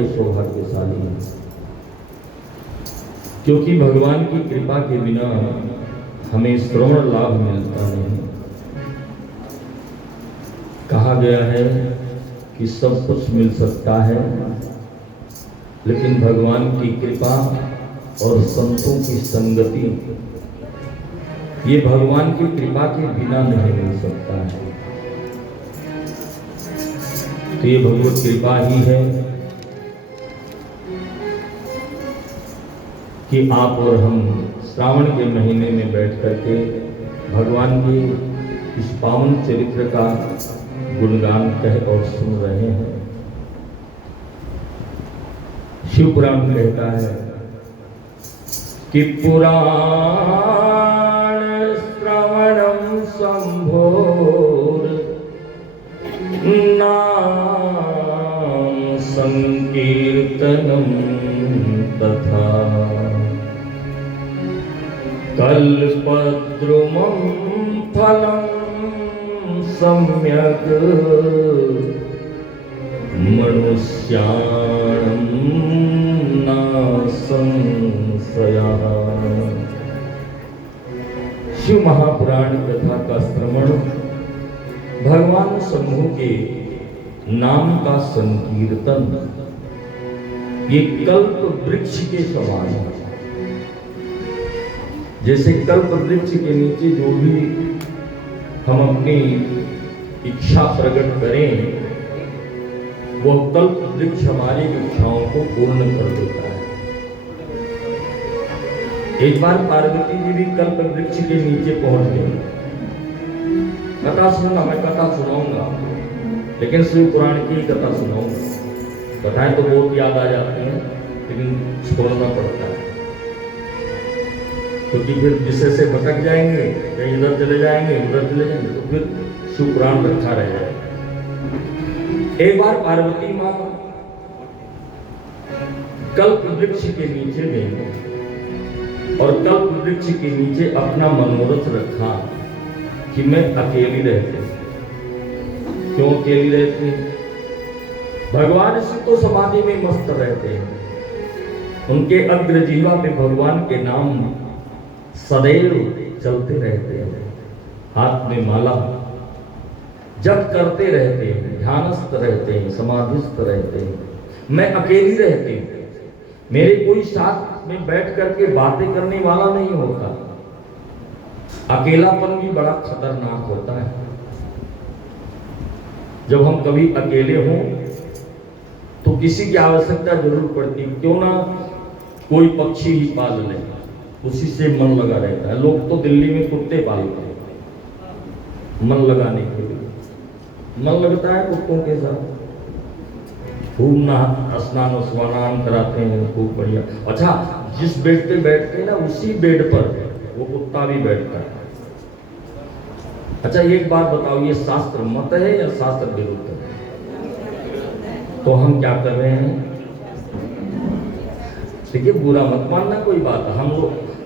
बड़े सौभाग्यशाली हैं, क्योंकि भगवान की कृपा के बिना हमें श्रवण लाभ मिलता नहीं। कहा गया है कि सब कुछ मिल सकता है, लेकिन भगवान की कृपा और संतों की संगति, ये भगवान की कृपा के बिना नहीं मिल सकता है। तो ये भगवत कृपा ही है कि आप और हम श्रावण के महीने में बैठ करके भगवान के इस पावन चरित्र का गुणगान कह और सुन रहे हैं। शिव पुराण कहता है कि पुराण श्रवणम संभोर नाम संकीर्तनम तथा कल्पद्रुमं फलं सम्यक् मनुष्याणां न संशयः। शिव महापुराण कथा का श्रवण भगवान शंभु के नाम का संकीर्तन, ये कल्प वृक्ष के समान है। जैसे कल्प वृक्ष के नीचे जो भी हम अपनी इच्छा प्रकट करें, वो कल्प वृक्ष हमारी इच्छाओं को पूर्ण कर देता है। एक बार पार्वती जी भी कल्प वृक्ष के नीचे पहुंच गई। कथा सुनना, मैं कथा सुनाऊंगा, लेकिन शिव पुराण की कथा सुनाऊंगा। कथाएं तो बहुत याद आ जाती हैं, लेकिन छोड़ना पड़ता है, क्योंकि फिर विषय से भटक जाएंगे, कहीं इधर चले जाएंगे, उधर चले जाएंगे, तो फिर शिव पुराण रखा रह जाएगा। एक बार पार्वती माँ कल्प वृक्ष के नीचे गई और कल्प वृक्ष के नीचे अपना मनोरथ रखा कि मैं अकेली रहती। क्यों अकेली रहती? भगवान शिव तो समाधि में मस्त रहते हैं, उनके अग्रजीवा पे भगवान के नाम सदैव चलते रहते हैं, हाथ में माला जप करते रहते हैं, ध्यानस्थ रहते हैं, समाधिस्थ रहते हैं। मैं अकेली रहती हूँ, मेरे कोई साथ में बैठ करके बातें करने वाला नहीं होता। अकेलापन भी बड़ा खतरनाक होता है। जब हम कभी अकेले हों तो किसी की आवश्यकता जरूर पड़ती, क्यों ना कोई पक्षी ही पाल ले, उसी से मन लगा रहता है। लोग तो दिल्ली में कुत्ते पालते हैं मन लगाने के लिए, मन लगता है कुत्तों के साथ, खूब स्नान स्नान कराते हैं, खूब बढ़िया। अच्छा, जिस बेड पे बैठते हैं ना, उसी बेड पर वो कुत्ता भी बैठता है। अच्छा, एक बात बताओ, ये शास्त्र मत है या शास्त्र विरुद्ध है? तो हम क्या कर रहे हैं? देखिए, बुरा मत मानना कोई बात।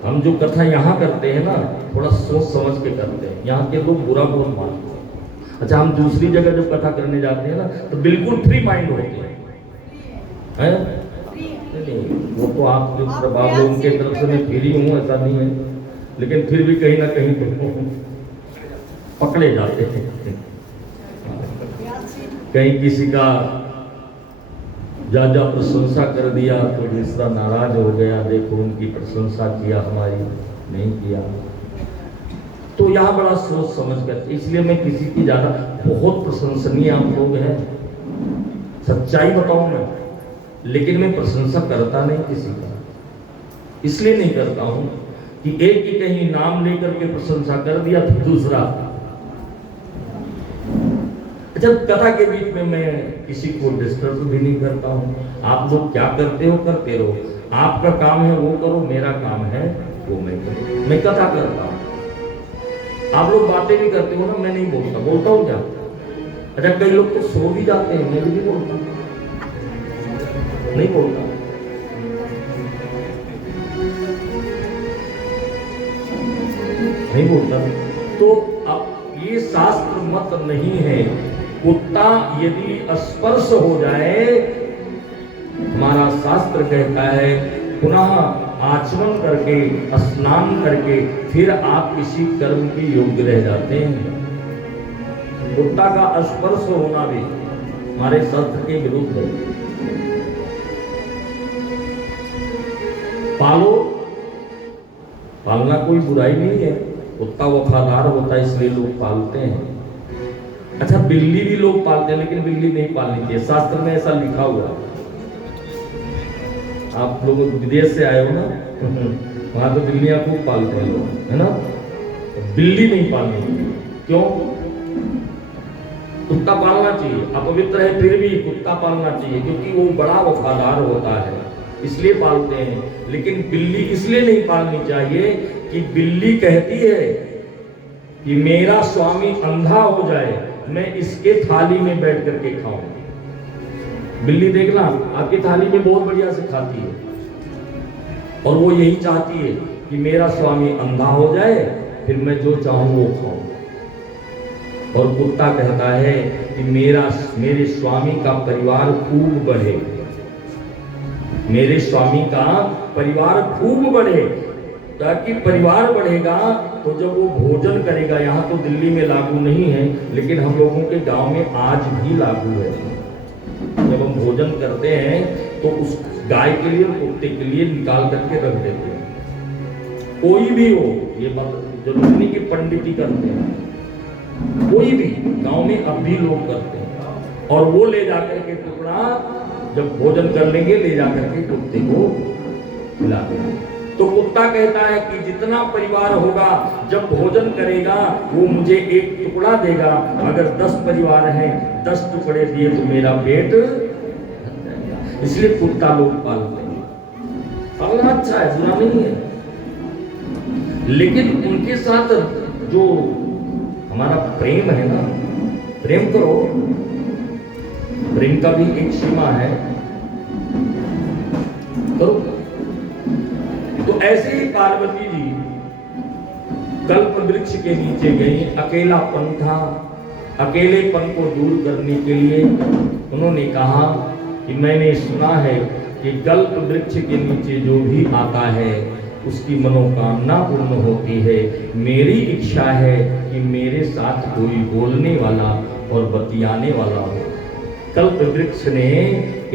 हम जो कथा यहाँ करते हैं ना, थोड़ा सोच समझ के करते हैं। यहाँ के लोग बुरा बहुत मानते हैं। अच्छा, हम दूसरी जगह जब कथा करने जाते हैं ना, तो बिल्कुल फ्री माइंड होते हैं। नहीं, वो तो आप जो प्रभाव है उनके तरफ से मैं फ्री हूँ, ऐसा नहीं है, लेकिन फिर भी कहीं ना कहीं तो पकड़े जाते हैं। कहीं किसी का ज्यादा प्रशंसा कर दिया तो दूसरा नाराज हो गया, देखो उनकी प्रशंसा किया, हमारी नहीं किया। तो यहाँ बड़ा सोच समझ कर, इसलिए मैं किसी की ज्यादा, बहुत प्रशंसनीय आप लोग हैं, सच्चाई बताऊं मैं, लेकिन मैं प्रशंसा करता नहीं किसी का। इसलिए नहीं करता हूं कि एक ही कहीं नाम लेकर के प्रशंसा कर दिया तो दूसरा। जब कथा के बीच में मैं किसी को डिस्टर्ब भी नहीं करता हूँ। आप लोग क्या करते हो करते रहो, आपका काम है वो करो, मेरा काम है वो मैं करूँ। मैं कथा करता हूँ, आप लोग बातें भी करते हो ना, मैं नहीं बोलता। बोलता हूँ क्या? अच्छा, कई लोग तो सो भी जाते हैं, मैं भी नहीं बोलता, नहीं बोलता। नहीं बोलता। तो अब ये शास्त्र मत नहीं है। कुत्ता यदि स्पर्श हो जाए शास्त्र कहता है पुनः आचमन करके, स्नान करके फिर आप किसी कर्म के योग्य रह जाते हैं। कुत्ता का स्पर्श होना भी हमारे शास्त्र के विरुद्ध है। पालो, पालना कोई बुराई नहीं है, कुत्ता वफादार होता है इसलिए लोग पालते हैं। अच्छा, बिल्ली भी लोग पालते हैं, लेकिन बिल्ली नहीं पालनी चाहिए, शास्त्र में ऐसा लिखा हुआ है। आप लोग विदेश से आए हो ना, वहां तो बिल्लियां खूब पालते हैं लोग, है ना। बिल्ली नहीं पालनी चाहिए। क्यों? कुत्ता पालना चाहिए, अपवित्र है फिर भी कुत्ता पालना चाहिए, क्योंकि वो बड़ा वफादार होता है इसलिए पालते हैं। लेकिन बिल्ली इसलिए नहीं पालनी चाहिए कि बिल्ली कहती है कि मेरा स्वामी अंधा हो जाए, मैं इसके थाली में बैठ करके खाऊं। बिल्ली देखना आपकी थाली में बहुत बढ़िया से खाती है, और वो यही चाहती है कि मेरा स्वामी अंधा हो जाए, फिर मैं जो चाहूं वो खाऊं। और कुत्ता कहता है कि मेरे स्वामी का परिवार खूब बढ़े, मेरे स्वामी का परिवार खूब बढ़े, ताकि परिवार बढ़ेगा तो जब वो भोजन करेगा, यहाँ तो दिल्ली में लागू नहीं है लेकिन हम लोगों के गांव में आज भी लागू है। जब हम भोजन करते हैं तो उस गाय के लिए, कुत्ते के लिए निकाल करके रख देते हैं। कोई भी हो, ये बात जरूरी नहीं कि पंडित ही करते हैं, कोई भी गांव में अब भी लोग करते हैं। और वो ले जाकर के टुकड़ा जब भोजन कर लेंगे ले जाकर के कुत्ते को खिलाते हैं। तो कुत्ता कहता है कि जितना परिवार होगा जब भोजन करेगा वो मुझे एक टुकड़ा देगा, अगर 10 परिवार हैं 10 टुकड़े दिए तो मेरा पेट भर जाएगा। इसलिए कुत्ता लोग पालते हैं। पालना अच्छा है, बुरा नहीं है, लेकिन उनके साथ जो हमारा प्रेम है ना, प्रेम करो, प्रेम का भी एक सीमा है, करो। तो ऐसे ही पार्वती जी कल्प वृक्ष के नीचे गई, अकेलापन था, अकेलेपन को दूर करने के लिए उन्होंने कहा कि मैंने सुना है कि कल्प वृक्ष के नीचे जो भी आता है उसकी मनोकामना पूर्ण होती है। मेरी इच्छा है कि मेरे साथ कोई बोलने वाला और बतियाने वाला हो। कल्प वृक्ष ने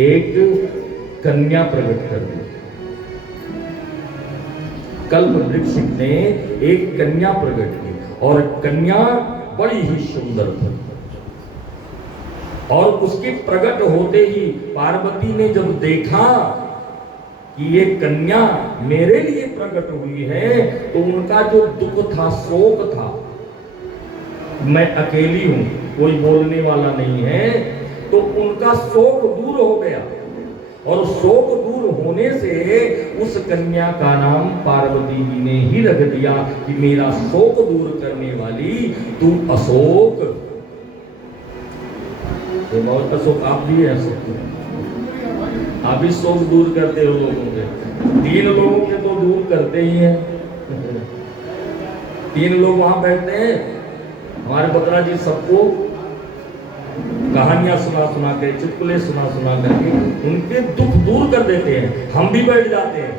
एक कन्या प्रकट कर दी। कल्प वृक्ष ने एक कन्या प्रकट की और कन्या बड़ी ही सुंदर थी। और उसके प्रकट होते ही पार्वती ने जब देखा कि ये कन्या मेरे लिए प्रकट हुई है, तो उनका जो दुख था, शोक था, मैं अकेली हूं, कोई बोलने वाला नहीं है, तो उनका शोक दूर हो गया। और शोक दूर होने से उस कन्या का नाम पार्वती जी ने ही रख दिया कि मेरा शोक दूर करने वाली तू अशोक। तो बहुत अशोक आप भी है, अशोक आप भी शोक दूर करते हो लोगों के। 3 लोगों के तो दूर करते ही हैं। 3 लोग वहां बैठते हैं, हमारे बत्रा जी सबको कहानियां सुना के, चुटकुले सुना करके उनके दुख दूर कर देते हैं। हम भी बैठ जाते हैं,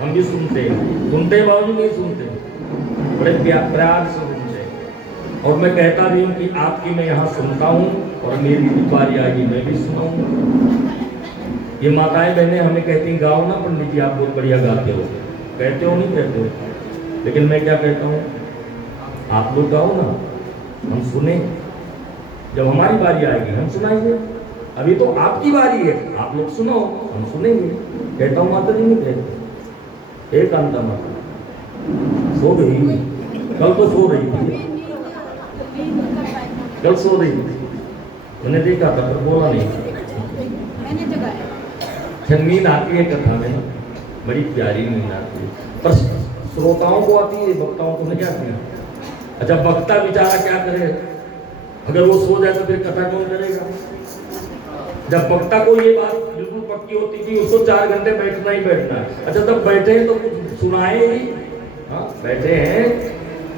हम भी सुनते हैं बावजूद नहीं सुनते, बड़े प्यार से सुनते हैं। और मैं कहता भी हूँ कि आपकी मैं यहाँ सुनता हूँ और मेरी बारी आएगी मैं भी सुनाऊंगा। ये माताएं बहनें हमें कहती हैं गाओ ना पंडित जी, आप बहुत बढ़िया गाते हो। कहते हो नहीं कहते हो, लेकिन मैं क्या कहता हूँ, आप लोग गाओ ना, हम सुने, जब हमारी बारी आएगी हम सुनाएंगे। अभी तो आपकी बारी है, आप लोग सुनो, हम सुनेंगे। कहता हूँ माता जी नहीं कहते। एक अंता माता सो गई, कल तो सो रही थी, कल सो रही थी, मैंने देखा था पर बोला नहीं। नींद आती है कथा में, बड़ी प्यारी नींद आती है, पर श्रोताओं को आती है, वक्ताओं को नहीं आती है। अच्छा, वक्ता बेचारा क्या करे, अगर वो सो जाए तो फिर कथा कौन करेगा। जब वक्ता को ये बात बिल्कुल पक्की होती कि उसको 4 घंटे बैठना ही बैठना है, अच्छा तब बैठे हैं तो कुछ सुनाए ही। हाँ, बैठे हैं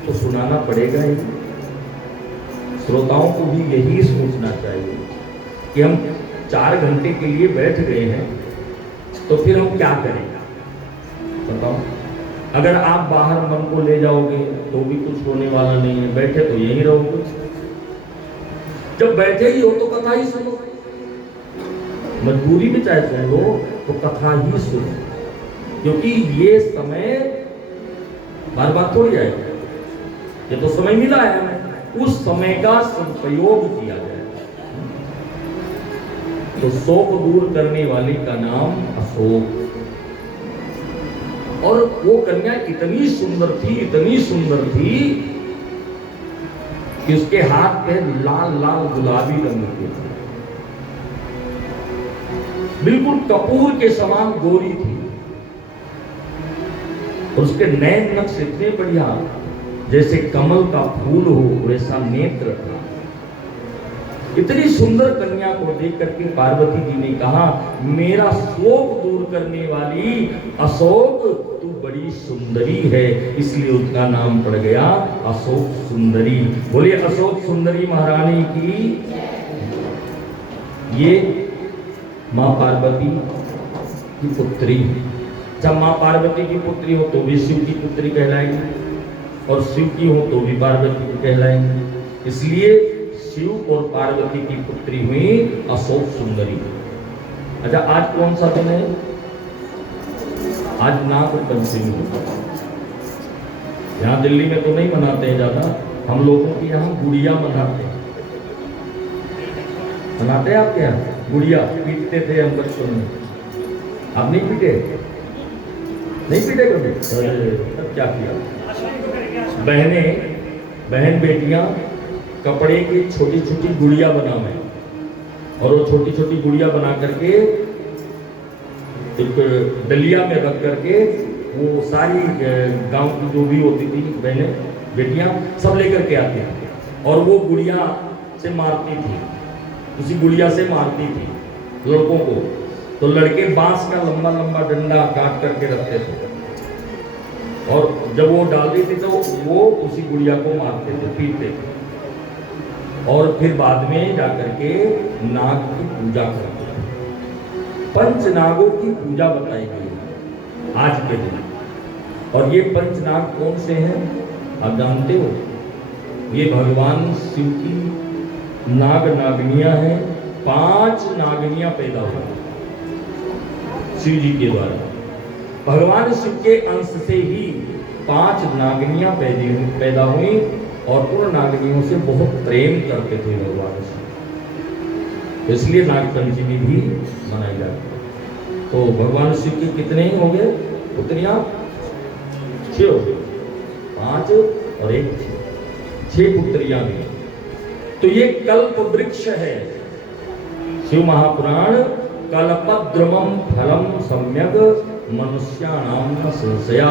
तो सुनाना पड़ेगा ही। श्रोताओं को भी यही सोचना चाहिए कि हम 4 घंटे के लिए बैठ गए हैं, तो फिर हम क्या करेंगे बताओ? अगर आप बाहर मन को ले जाओगे तो भी कुछ होने वाला नहीं है, बैठे तो यही रहोगे। जब बैठे ही हो तो कथा ही सुनो, मजबूरी में चाहे सुन लो तो कथा ही सुनो, क्योंकि ये समय बार बार थोड़ी आएगा, ये तो समय मिला है हमें, उस समय का सदुपयोग किया जाए। तो शोक दूर करने वाले का नाम अशोक। और वो कन्या इतनी सुंदर थी, इतनी सुंदर थी कि उसके हाथ पे लाल लाल गुलाबी रंग के थे, बिल्कुल कपूर के समान गोरी थी। और उसके नैन नक्श इतने बढ़िया, जैसे कमल का फूल हो वैसा नेत्र था। इतनी सुंदर कन्या को देख करके पार्वती जी ने कहा, मेरा शोक दूर करने वाली अशोक तू बड़ी सुंदरी है, इसलिए उसका नाम पड़ गया अशोक सुंदरी। बोलिए अशोक सुंदरी महारानी की। ये मां पार्वती की पुत्री। जब मां पार्वती की पुत्री हो तो भी शिव की पुत्री कहलाएगी, और शिव की हो तो भी पार्वती की कहलाएगी। इसलिए शिव और पार्वती की पुत्री हुई अशोक सुंदरी। अच्छा, आज कौन सा दिन है? आज नाग पंचमी। यहाँ दिल्ली में तो नहीं मनाते हैं ज्यादा, हम लोगों के यहाँ गुड़िया मनाते हैं। मनाते हैं आपके यहाँ गुड़िया? पीटते थे हम बचपन में, आप नहीं पीटे? नहीं पीटे कभी? तब क्या किया? बहन बेटियां कपड़े की छोटी छोटी गुड़िया बनावे, और वो छोटी छोटी गुड़िया बना करके एक डलिया में रख करके वो सारी गांव की जो भी होती थी बहनें बेटियां सब लेकर के आती थी, और वो गुड़िया से मारती थी, उसी गुड़िया से मारती थी लड़कों को। तो लड़के बांस का लंबा लंबा डंडा काट करके रखते थे, और जब वो डालती थी तो वो उसी गुड़िया को मारते थे, पीटते थे, और फिर बाद में जाकर के नाग की पूजा करते हैं। पंच नागों की पूजा बताई गई है आज के दिन। और ये पंच नाग कौन से हैं आप जानते हो? ये भगवान शिव की नाग नागनियां हैं। 5 नागनियां पैदा हुई शिव जी के द्वारा। भगवान शिव के अंश से ही 5 नागनियां पैदा हुई, और उन नागनियों से बहुत प्रेम करते थे भगवान शिव, इसलिए नाग पंचमी भी मनाई जाती है। तो भगवान शिव के कितने ही हो गए पुत्रियां? 6 हो गए, 5 और 1 6 पुत्रियां भी। तो ये कल्प वृक्ष है। शिव महापुराण कल्पद्रुमं फलम सम्यक मनुष्याणाम न संशया।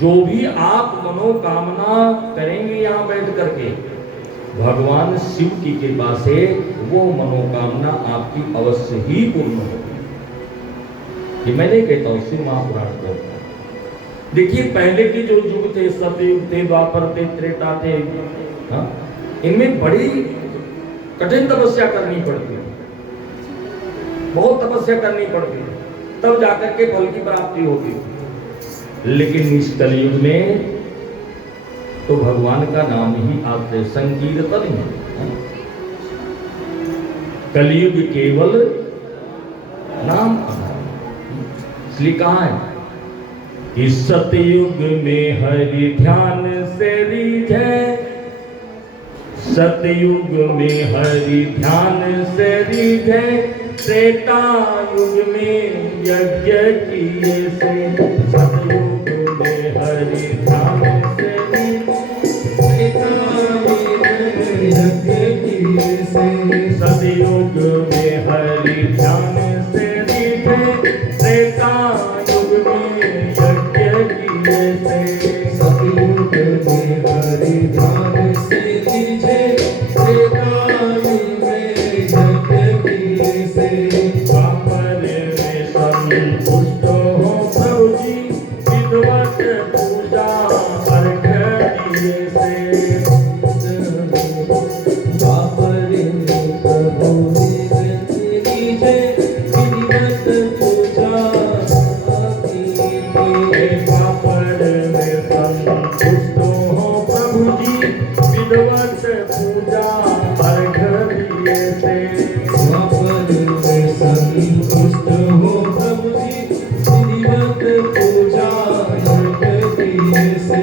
जो भी आप मनोकामना करेंगे यहाँ बैठ करके, भगवान शिव की कृपा से वो मनोकामना आपकी अवश्य ही पूर्ण होगी। ये मैं नहीं कहता हूं, शिव महापुराण कहता है। देखिए पहले के जो युग थे, सतयुग थे, द्वापर थे, त्रेता थे, इनमें बड़ी कठिन तपस्या करनी पड़ती है, बहुत तपस्या करनी पड़ती है, तब जाकर के फल की प्राप्ति होती है। लेकिन इस कलयुग में तो भगवान का नाम ही आपसे संकीर्तन है। कलयुग केवल नाम, इसलिए कहा है कि सतयुग में हरि ध्यान से रीझे, सतयुग में हरि ध्यान से रीझे, त्रेता युग में यज्ञ किए से, सतयुग में हरि ध्यान से त्रेता युग में यज्ञ किए से, सतयुग में हरि ध्यान से रीझे, त्रेता युग में यज्ञ किए से, सतयुग में हरि ध्यान से रीझे, त्रेता युग में यज्ञ किए से, संतुष्ट हो प्रभु जी विद्वत पूजा अर्घ दिए से, प्रभु विद्वत पूजा हो प्रभु जी विधिवत पूजा भक्ति से।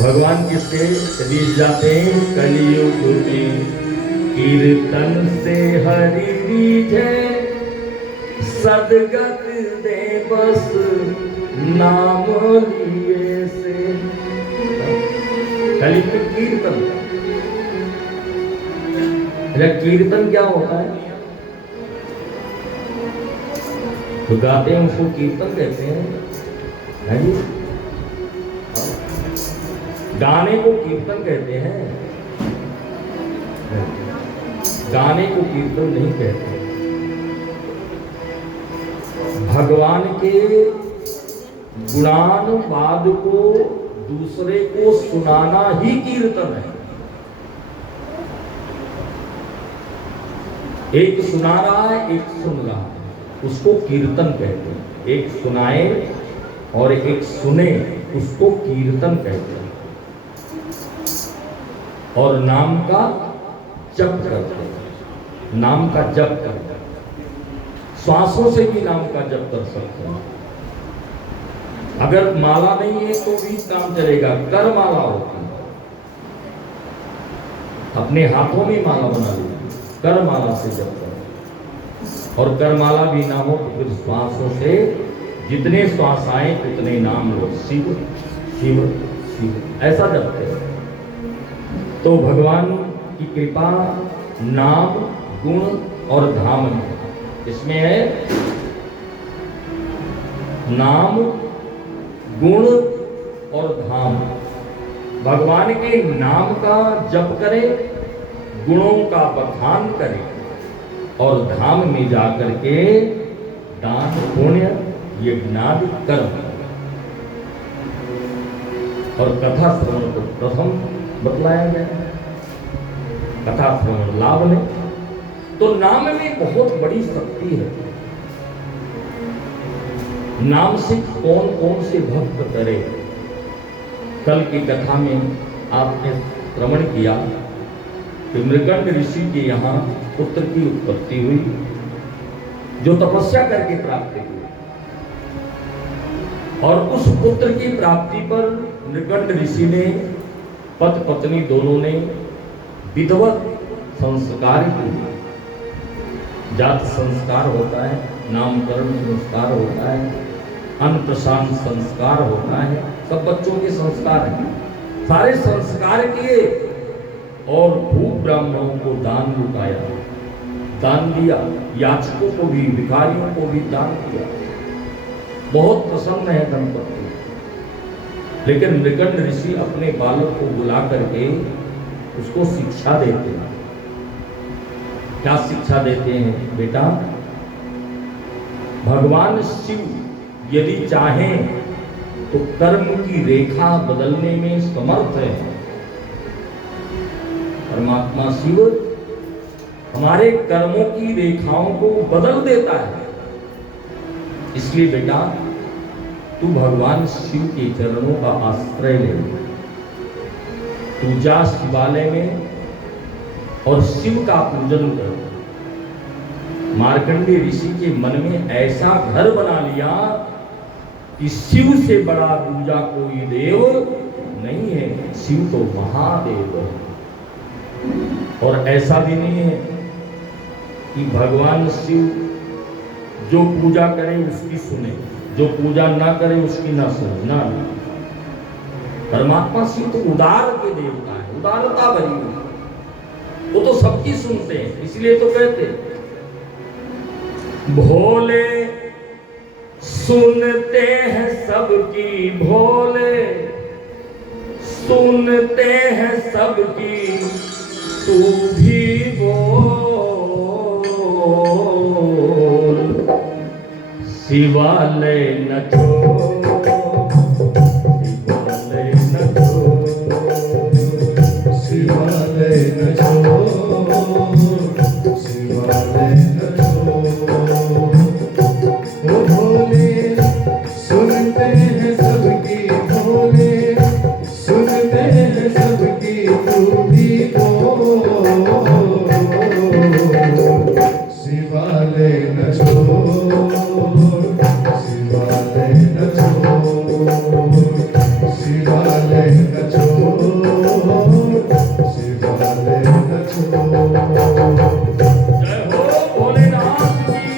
भगवान किसके रीझ जाते हैं? कलियुग की कीर्तन से हरि रीझे, सदगत दे बस नाम लिए से। कलियुग में कीर्तन, कीर्तन क्या होता है? तो गाते हैं उसको कीर्तन कहते हैं जी। गाने को कीर्तन कहते हैं, गाने को कीर्तन नहीं कहते। भगवान के गुणानुवाद को दूसरे को सुनाना ही कीर्तन है। एक सुना रहा है, एक सुन रहा है, उसको कीर्तन कहते हैं। एक सुनाए और एक सुने, उसको कीर्तन कहते हैं। और नाम का जप करते हैं, नाम का जप करते हैं। श्वासों से भी नाम का जप कर सकते हैं। अगर माला नहीं है तो भी काम चलेगा, कर माला होती है। अपने हाथों में माला बना लीजिए, कर माला से जप करो। और कर माला भी ना हो तो फिर श्वासों से जितने श्वास आए उतने नाम लो, शिव शिव शिव, ऐसा जपते हैं। तो भगवान की कृपा नाम, गुण और धाम में, इसमें है नाम, गुण और धाम। भगवान के नाम का जप करें, गुणों का बखान करें और धाम में जाकर के दान पुण्य यज्ञादि कर्म और कथा श्रवण को प्रथम बतलाया गया। कथा श्रवण लाभ ने तो नाम में बहुत बड़ी शक्ति है। नाम से कौन कौन से भक्त करे। कल की कथा में आपने श्रवण किया कि मृगंड ऋषि के यहाँ पुत्र की उत्पत्ति हुई, जो तपस्या करके प्राप्त हुई। और उस पुत्र की प्राप्ति पर मृगंड ऋषि ने, पति पत्नी दोनों ने विधिवत संस्कार किए। जात संस्कार होता है, नामकरण संस्कार होता है, अन्नप्रशान संस्कार होता है, सब बच्चों के संस्कार हैं। सारे संस्कार किए और भूप ब्राह्मणों को दान लुटाया, दान दिया, याचकों को भी, भिखारियों को भी दान दिया। बहुत प्रसन्न है दंपति। लेकिन मृगंड ऋषि अपने बालक को बुला करके उसको शिक्षा देते हैं। क्या शिक्षा देते हैं? बेटा, भगवान शिव यदि चाहें तो कर्म की रेखा बदलने में समर्थ है। परमात्मा शिव हमारे कर्मों की रेखाओं को बदल देता है। इसलिए बेटा, तू भगवान शिव के चरणों का आश्रय ले। तू जा शिवालय में और शिव का पूजन कर। मार्कंडेय ऋषि के मन में ऐसा घर बना लिया कि शिव से बड़ा दूजा कोई देव नहीं है, शिव तो महादेव है। और ऐसा भी नहीं है कि भगवान शिव जो पूजा करे उसकी सुने, जो पूजा ना करे उसकी ना सुने, ना। परमात्मा शिव तो उदार के देवता है, उदारता भरी हुई, वो तो सबकी सुनते हैं। इसलिए तो कहते भोले सुनते हैं सबकी, भोले सुनते हैं सबकी, तू भी बोल। शिवालय न छोड़, शिवालय न छोड़, शिवालय न छोड़, शिवालय न छोड़। ओ भोले सुनते हैं सबकी, भोले सुनते हैं सबकी, तू भी बोल। शिवालय न छोड़, शिवालय न छोड़, शिवालय न छोड़, शिवालय न छोड़। जय हो भोलेनाथ की।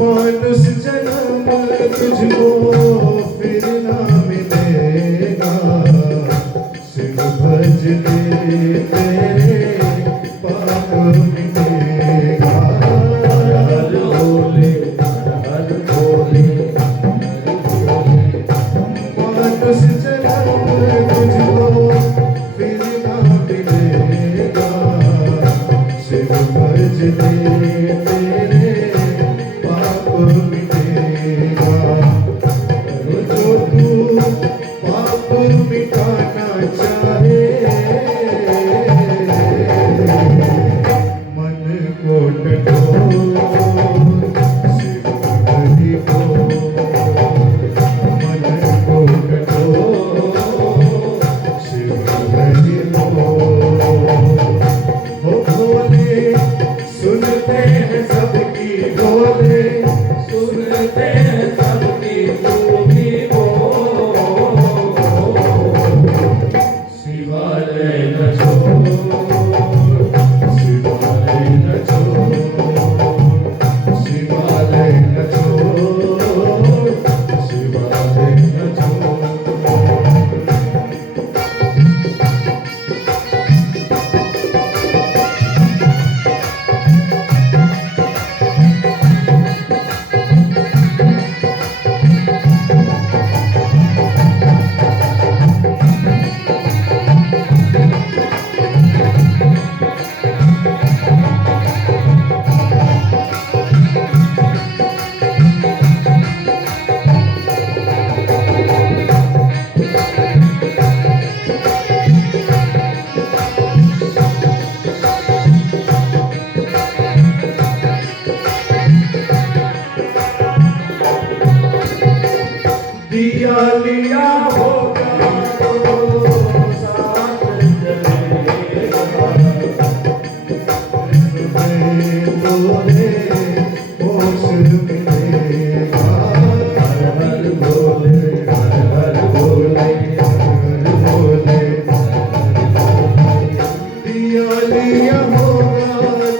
मानुष जन्म तुझको फिर ना मिलेगा, शिव भजने तेरे पाप मिटेगा। हर भोले, हर भोले, हर भोले। मानुष जन्म तुझको फिर ना मिलेगा, शिव भजने तेरे पाप मिटेगा। जो तू पाप मिटाना चाहे, मन को टटोल, शिव हरि बोल। मन को टटोल, शिव हरि बोल। हो भोले सुनते हैं सबकी, भोले सुनते हैं सबकी, तू भी बोल। शिवालय न छोड़, शिवालय न छोड़, शिवालय न छोड़, शिवालय न छोड़। दिया लिया होगा तो साथ जलेगा, इसमें तोरे होश मिलेगा। हर हर भोले, हर हर भोले, हर भोले। दिया लिया होगा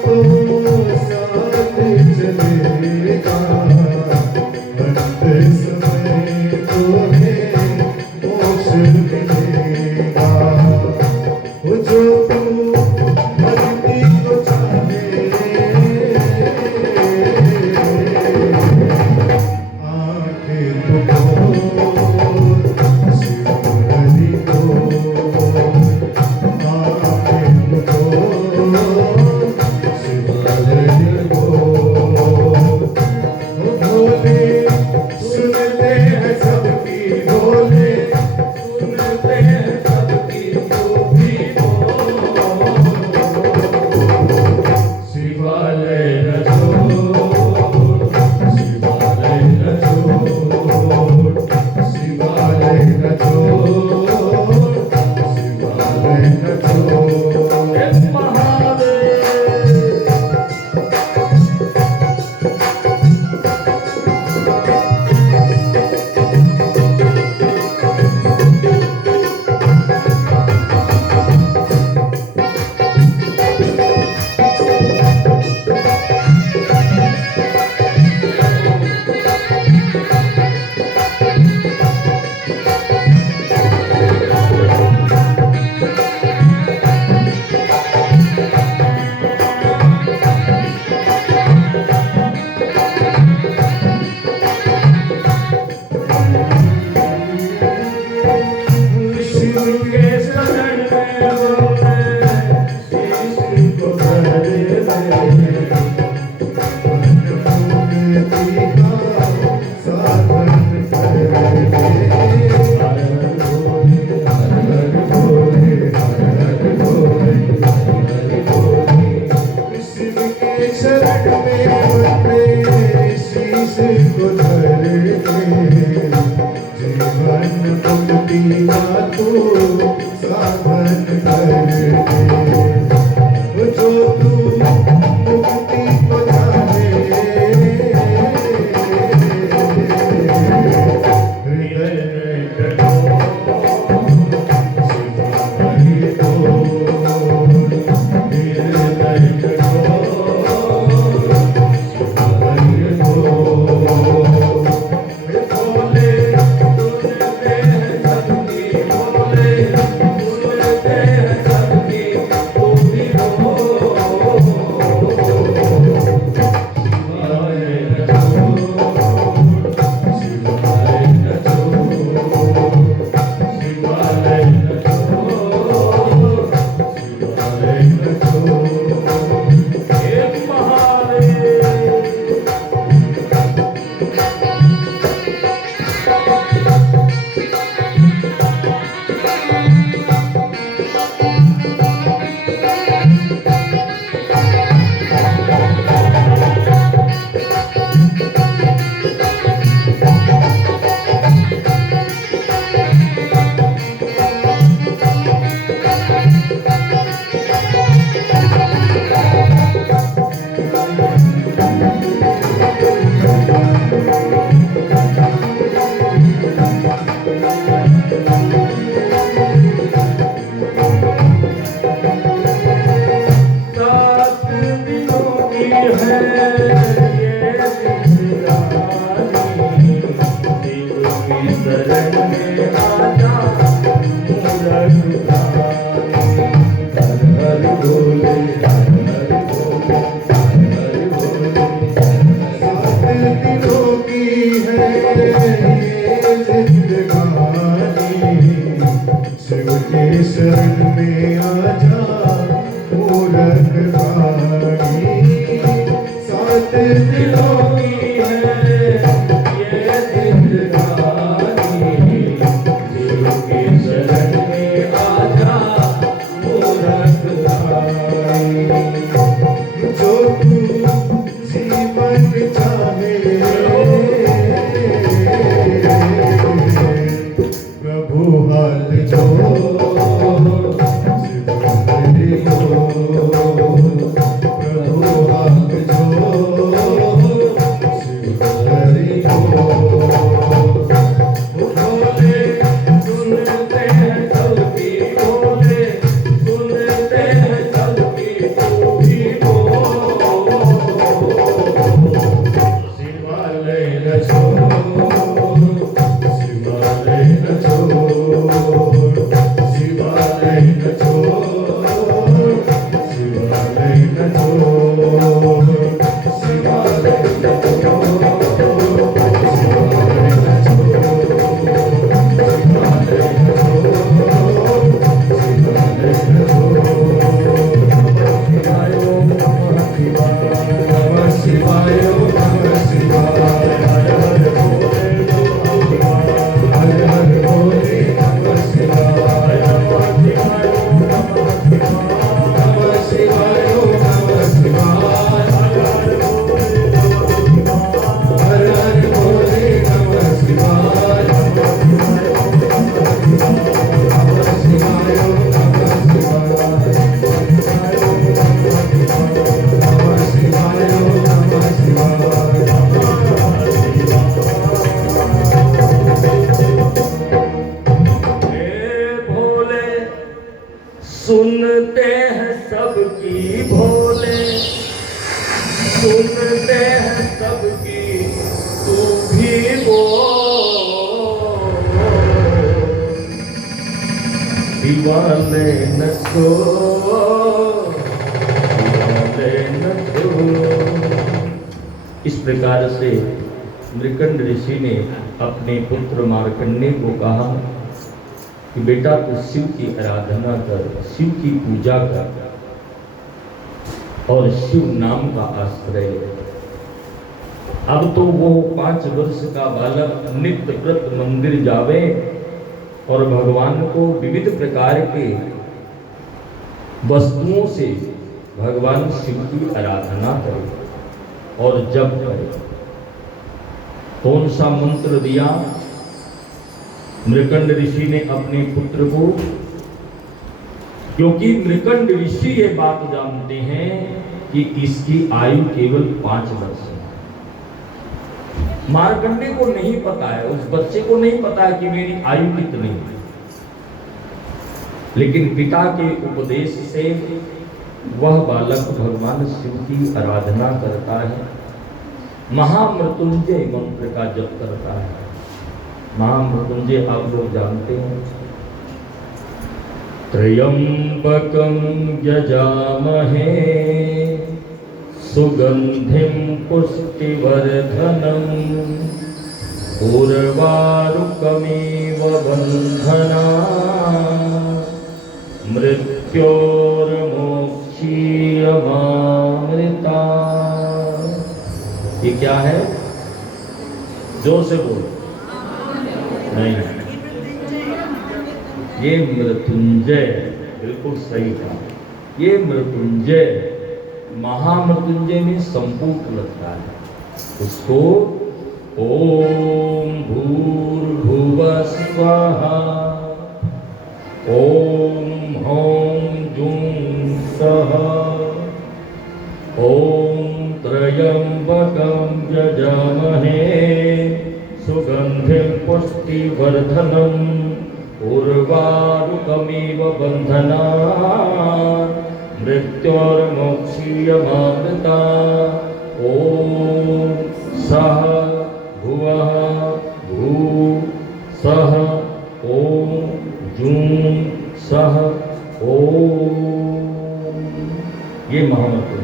तो साथ चलेगा, अंत समय तुम्हें मोक्ष मिलेगा। वो जो तू भक्ति को चाहे, ये जिंदगानी शिव के शरण में आजा मूरख प्राणी सात दिलों की है ये जिंदगानी शिव के शरण में आजा मूरख प्राणी जो तू जीवन चाहे प्रभु हाथ जोड़ शिव हरि बोल प्रभु हाथ जोड़ शिव हरि बोल भोले सुनते हैं सबकी भोले सुनते हैं सबकी तू भी बोल शिवालय न छोड़ शिवालय न छोड़ शिवालय न छोड़ शिवालय न छोड़ शिवालय न छोड़ शिवालय न सुनते हैं सबकी भोले सुनते हैं सबकी तू भी बोल शिवालय न छोड़ शिवालय न छोड़। इस प्रकार से मृकंड ऋषि ने अपने पुत्र मार्कंडेय को कहा कि बेटा तू शिव की आराधना कर, शिव की पूजा कर और शिव नाम का आश्रय ले। अब तो वो 5 वर्ष का बालक नित्य व्रत मंदिर जावे और भगवान को विविध प्रकार के वस्तुओं से भगवान शिव की आराधना करे और जप करे। कौन सा मंत्र दिया मृकंड ऋषि ने अपने पुत्र को? क्योंकि मृकंड ऋषि ये बात जानते हैं कि इसकी आयु केवल 5 वर्ष है। मार्कंडेय को नहीं पता है, उस बच्चे को नहीं पता है कि मेरी आयु कितनी है, लेकिन पिता के उपदेश से वह बालक भगवान शिव की आराधना करता है, महामृत्युंजय मंत्र का जप करता है। महामृत्युंजय आप लोग जानते हैं, त्र्यंबकं यजामहे सुगंधिं पुष्टिवर्धनम् उर्वारुकमिव बन्धनात् मृत्योर्मोक्षीयमामृतात्। ये क्या है? जोर से बोलो। नहीं, ये मृत्युंजय, बिल्कुल सही कहा। ये मृत्युंजय, महामृत्युंजय में संपूर्ण लगता है उसको। ओम भूर्भुवः स्वः ओम ह्रौं जूं सः ओम त्र्यंबकं यजामहे सुगंधिं पुष्टिवर्धनम् उर्वारुकमिव बन्धनात् मृत्योर्मोक्षीयमामृतात्। ओम सः भुवः भूः सः ओम जूं सः ओम। ये महामंत्र।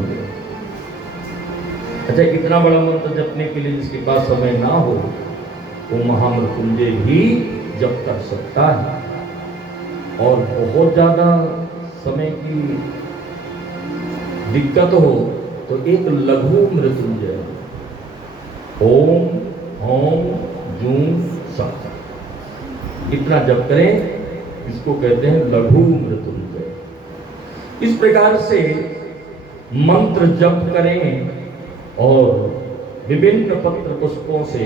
अच्छा, इतना बड़ा मंत्र जपने के लिए जिसके पास समय ना हो वो महामृत्युंजय ही जप कर सकता है। और बहुत ज्यादा समय की दिक्कत हो तो एक लघु मृत्युंजय, ओम ओम जूं सत, इतना जप करें, इसको कहते हैं लघु मृत्युंजय। इस प्रकार से मंत्र जप करें और विभिन्न पत्र पुष्पों से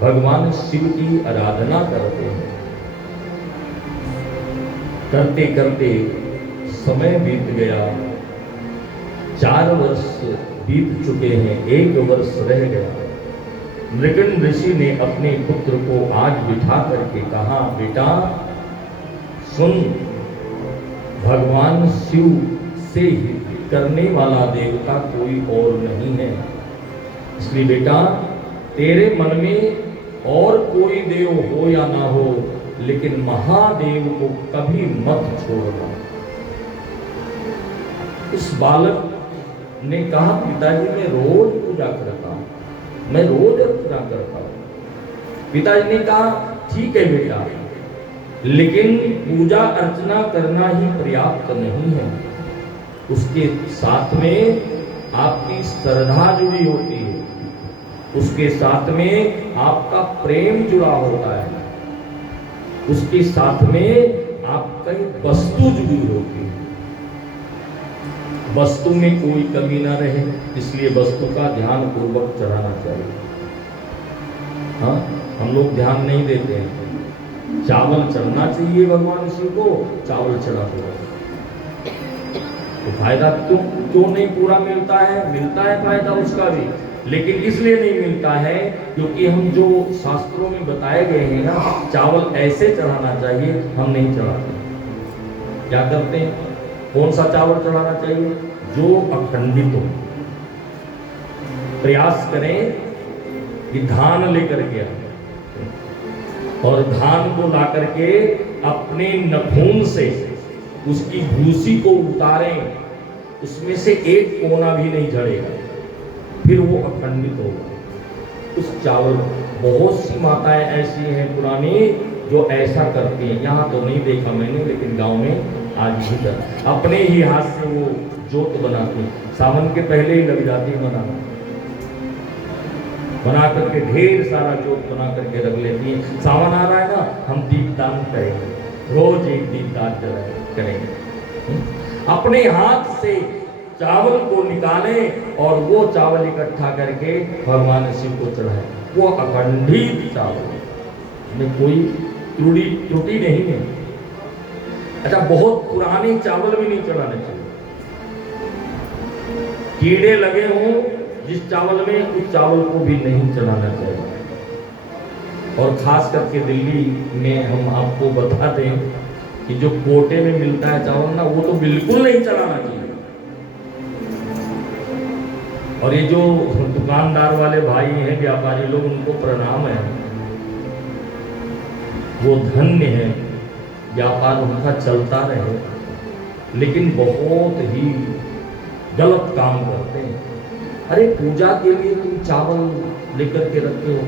भगवान शिव की आराधना करते हैं। करते करते समय बीत गया, 4 वर्ष बीत चुके हैं, 1 वर्ष रह गया। मृगन ऋषि ने अपने पुत्र को आज बिठा करके कहा, बेटा सुन, भगवान शिव से हित करने वाला देवता कोई और नहीं है, इसलिए बेटा तेरे मन में और कोई देव हो या ना हो, लेकिन महादेव को कभी मत छोड़ना। उस बालक ने कहा, पिताजी मैं रोज पूजा करता हूं, मैं रोज अर्चना करता हूं। पिताजी ने कहा, ठीक है बेटा, लेकिन पूजा अर्चना करना ही पर्याप्त नहीं है, उसके साथ में आपकी श्रद्धा जुड़ी होती है, उसके साथ में आपका प्रेम जुड़ा होता है, उसके साथ में आपका वस्तु जुड़ी होती है। वस्तु में कोई कमी ना रहे, इसलिए वस्तु का ध्यान पूर्वक चढ़ाना चाहिए। हाँ, हम लोग ध्यान नहीं देते हैं। चावल चढ़ना चाहिए भगवान शिव को, चावल चढ़ा हुआ तो फायदा क्यों नहीं पूरा मिलता है? मिलता है फायदा उसका भी, लेकिन इसलिए नहीं मिलता है क्योंकि हम जो शास्त्रों में बताए गए हैं ना, चावल ऐसे चढ़ाना चाहिए, हम नहीं चढ़ाते। क्या करते हैं? कौन सा चावल चढ़ाना चाहिए? जो अखंडित हो। प्रयास करें कि धान लेकर के आए और धान को ला करके अपने नखून से उसकी भूसी को उतारें, उसमें से एक कोना भी नहीं झड़ेगा, फिर वो अखंडित होगा। उस चावल, बहुत सी माताएं ऐसी हैं पुरानी जो ऐसा करती हैं। यहाँ तो नहीं देखा मैंने, लेकिन गांव में आज भी कर अपने ही हाथ से वो जोत बनाती हैं। सावन के पहले ही लग जाती है बनाना, बना करके ढेर सारा जोत बना करके रख लेती है। सावन आ रहा है ना, हम दीपदान करेंगे, रोज एक दीपदान करेंगे। अपने हाथ से चावल को निकालें और वो चावल इकट्ठा करके भगवान शिव को चढ़ाएं। वो अखंडित चावल में कोई त्रुटि नहीं है। अच्छा, बहुत पुराने चावल भी नहीं चढ़ाने चाहिए। कीड़े लगे हों जिस चावल में, उस चावल को भी नहीं चढ़ाना चाहिए। और खास करके दिल्ली में हम आपको बता दें कि जो कोटे में मिलता है चावल ना, वो तो बिल्कुल नहीं चढ़ाना चाहिए। और ये जो दुकानदार वाले भाई हैं, व्यापारी लोग, उनको प्रणाम है, वो धन्य है, व्यापार उनका चलता रहे, लेकिन बहुत ही गलत काम करते हैं। अरे पूजा के लिए तुम चावल लेकर के रखे हो,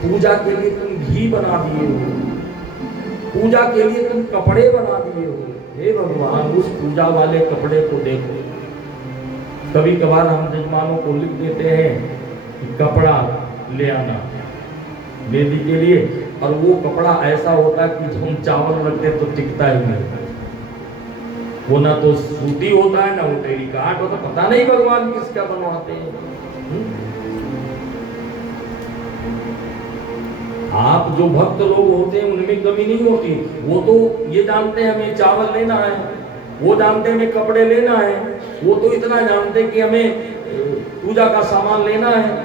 पूजा के लिए तुम घी बना दिए हो, पूजा के लिए तुम कपड़े बना दिए हो। हे भगवान, उस पूजा वाले कपड़े को देखो। कभी कभार हम जजमानों को लिख देते हैं कि कपड़ा ले आना वेदी के लिए, और वो कपड़ा ऐसा होता है कि हम चावल रखते तो टिकता ही नहीं। वो ना तो सूती होता है, ना वो टेरिकॉट होता, पता नहीं भगवान किसका बनवाते हैं। आप जो भक्त लोग होते हैं उनमें कमी नहीं होती। वो तो ये जानते हैं हमें चावल लेना है, वो जानते हैं हमें कपड़े लेना है, वो तो इतना जानते हैं कि हमें पूजा का सामान लेना है।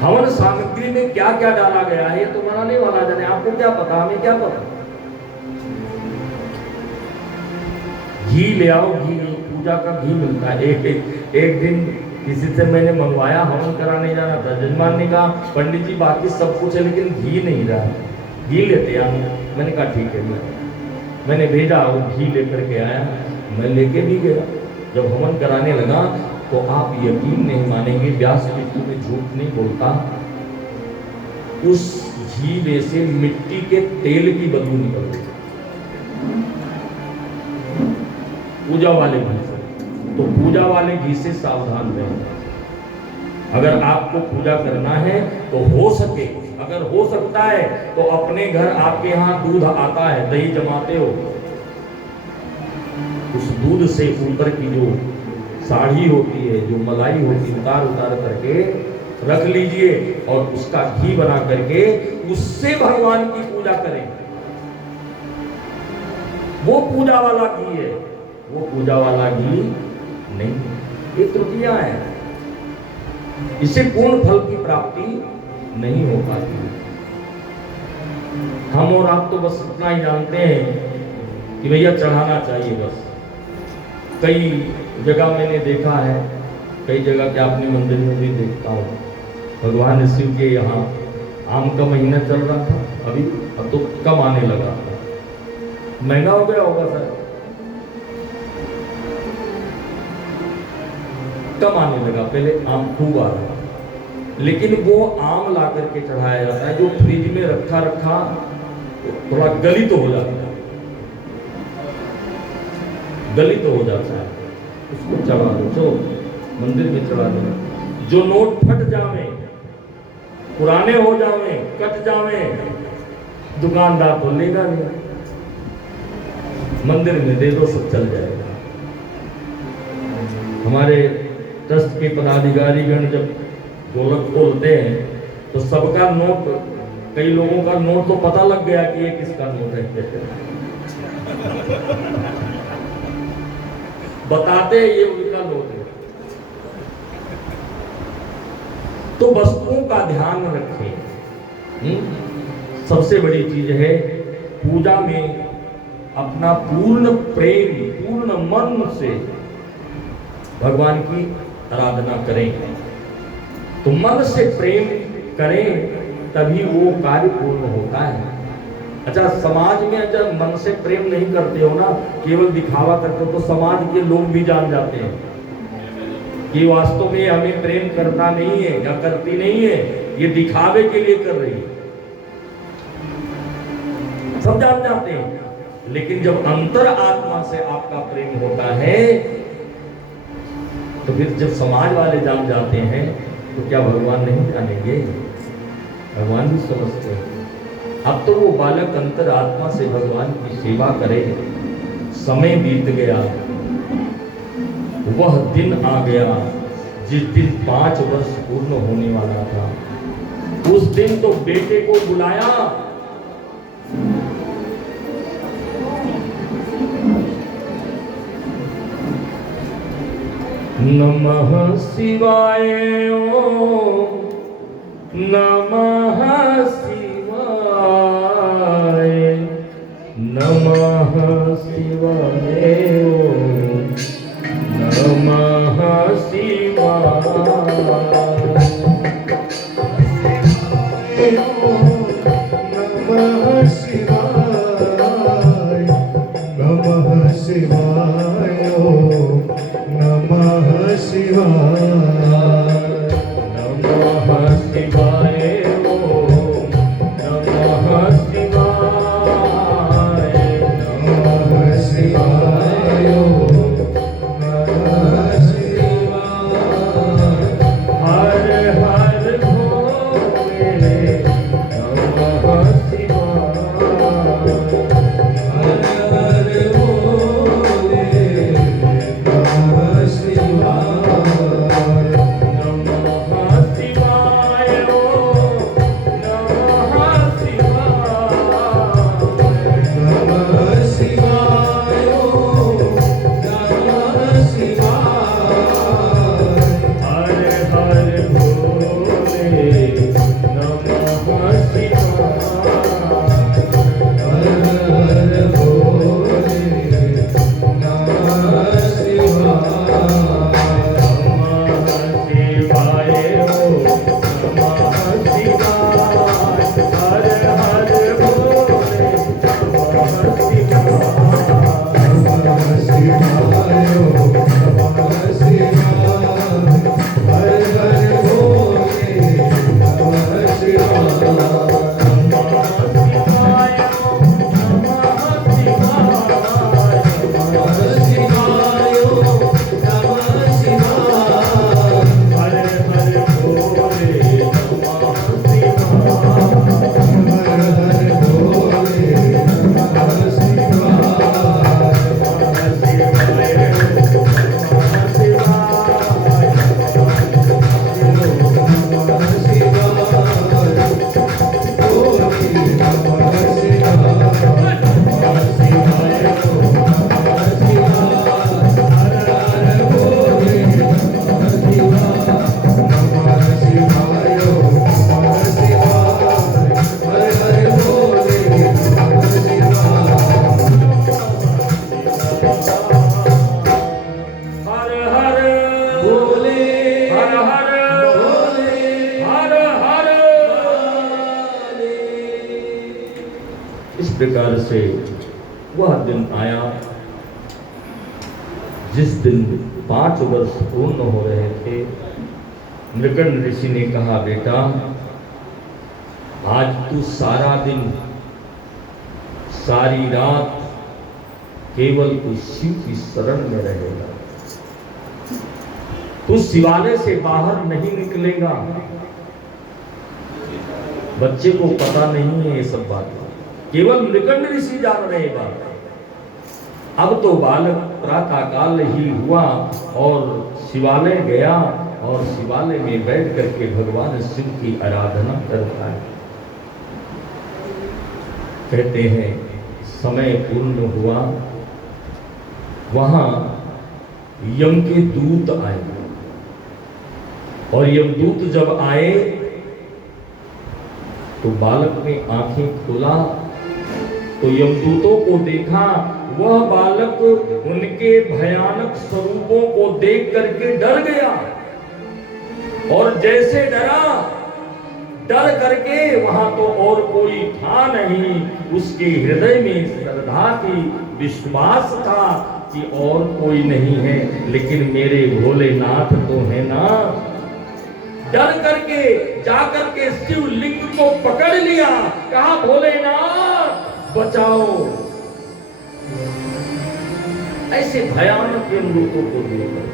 हवन सामग्री में क्या क्या डाला गया है ये तो बनाने वाला जाने, आपको क्या पता, हमें क्या पता। घी ले आओ, घी, पूजा का घी मिलता है। एक दिन किसी से मैंने मंगवाया, हवन कराने जाना था, जजमान ने कहा पंडित जी बाकी सब कुछ है लेकिन घी नहीं रहा, घी लेते आ। मैंने कहा ठीक है, मैंने भेजा, वो घी लेकर के आया, मैं लेके भी गया। जब हवन कराने लगा तो आप यकीन नहीं मानेंगे, व्यास पितु में झूठ नहीं बोलता, उस घी में से मिट्टी के तेल की बदबू निकल रही है, पूजा वाले घी से। तो पूजा वाले घी से सावधान रहें। अगर आपको पूजा करना है तो हो सके, अगर हो सकता है तो अपने घर आपके यहाँ दूध आता है, दही जमाते हो, उस दूध से ऊपर की जो साढ़ी होती है, जो मलाई होती है, उतार उतार करके रख लीजिए और उसका घी बना करके उससे भगवान की पूजा करें। वो पूजा वाला घी है, वो पूजा वाला घी नहीं, ये त्रुटियां हैं। इससे पूर्ण फल की प्राप्ति नहीं हो पाती। हम और आप तो बस इतना ही जानते हैं कि भैया चढ़ाना चाहिए बस। कई जगह मैंने देखा है, कई जगह के अपने मंदिर में भी देखता हूँ, भगवान शिव के यहाँ आम का महीना चल रहा था अभी, अब तो कम आने लगा, महंगा हो गया होगा सर, कम आने लगा, पहले आम खूब आ रहा, लेकिन वो आम ला करके चढ़ाया जाता है जो फ्रिज में रखा रखा थोड़ा गलित हो जाता है, गलित हो जाता है, उसको चढ़ा दो, चलो मंदिर में चढ़ा दो। जो नोट फट जावे, पुराने हो जावे, कट जावे, दुकानदार तो लेगा नहीं, मंदिर में दे दो, सब चल जाएगा। हमारे ट्रस्ट के पदाधिकारीगण जब ढोलक खोलते हैं तो सबका नोट, कई लोगों का नोट तो पता लग गया कि ये किसका नोट है, बताते हैं ये उनका नोट है। तो वस्तुओं का ध्यान रखें। सबसे बड़ी चीज है पूजा में अपना पूर्ण प्रेम, पूर्ण मन से भगवान की आराधना करें। तो मन से प्रेम करें तभी वो कार्य पूर्ण होता है। अच्छा, समाज में जब मन से प्रेम नहीं करते हो ना, केवल दिखावा करते हो, तो समाज के लोग भी जान जाते हैं कि वास्तव में हमें प्रेम करता नहीं है या करती नहीं है, ये दिखावे के लिए कर रही है, सब जान जाते हैं। लेकिन जब अंतर आत्मा से आपका प्रेम होता है तो फिर जब समाज वाले जान जाते हैं तो क्या भगवान नहीं जानेंगे? भगवान भी समझते हैं। अब तो वो बालक अंतर आत्मा से भगवान की सेवा करे। समय बीत गया, वह दिन आ गया जिस दिन 5 वर्ष पूर्ण होने वाला था। उस दिन तो बेटे को बुलाया, नमः शिवाय ओम नमः शिवाय, नमः शिवाय ओम नमः शिवाय, नमः शिवाय, नमः शिवाय ओम नमः शिवाय, नमः शिवाय ओम नमः शिवाय, नमः शिवाय ओम नमः शिवाय, हर हर भोले नमः शिवाय, हर हर भोले नमः शिवाय, नमः शिवाय ओम नमः शिवाय, नमः शिवाय ओम नमः शिवाय, हर हर भोले नमः इस प्रकार से वह दिन आया जिस दिन 5 वर्ष पूर्ण हो रहे थे। मृकंड ऋषि ने कहा, बेटा आज तू सारा दिन सारी रात केवल तू शिव की शरण में रहेगा, तू शिवालय से बाहर नहीं निकलेगा। बच्चे को पता नहीं है ये सब बात, केवल मृकंड ऋषि जान रहे बात। अब तो बालक प्रातः काल ही हुआ और शिवालय गया और शिवालय में बैठ करके भगवान शिव की आराधना करता है। कहते हैं समय पूर्ण हुआ, वहां यम के दूत आए और यमदूत जब आए तो बालक ने आंखें खोला तो यमदूतों को देखा। वह बालक उनके भयानक स्वरूपों को देख करके डर गया और जैसे डरा, डर करके वहां तो और कोई था नहीं, उसके हृदय में श्रद्धा थी, विश्वास था कि और कोई नहीं है लेकिन मेरे भोलेनाथ तो है ना। डर करके जाकर के शिवलिंग को पकड़ लिया, कहा भोलेनाथ बचाओ। ऐसे भयानक यमदूतों को देखकर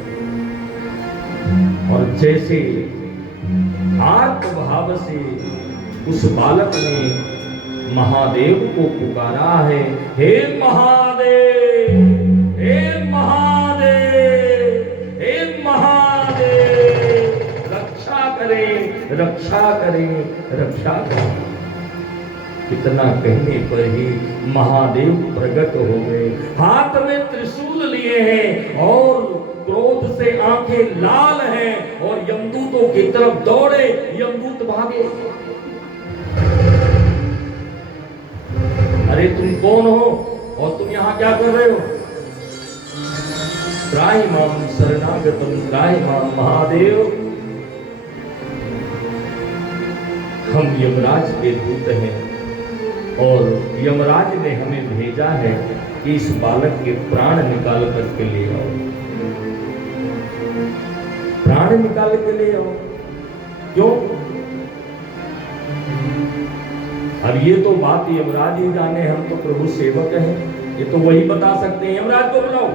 और जैसे आर्त भाव से उस बालक ने महादेव को पुकारा है, हे महादेव, हे महादेव, हे महादेव, रक्षा करें, रक्षा करें, रक्षा करें। इतना कहने पर ही महादेव प्रकट हो गए, हाथ में त्रिशूल लिए हैं और क्रोध से आंखें लाल हैं और यमदूतों की तरफ दौड़े। यमदूत भागे। अरे तुम कौन हो और तुम यहां क्या कर रहे हो? त्राहि माम शरणागतम त्राहि माम महादेव, हम यमराज के दूत हैं और यमराज ने हमें भेजा है कि इस बालक के प्राण निकाल करके ले आओ, प्राण निकाल के ले आओ। क्यों? अब ये तो बात यमराज ही जाने, हम तो प्रभु सेवक हैं, ये तो वही बता सकते हैं। यमराज को बुलाओ।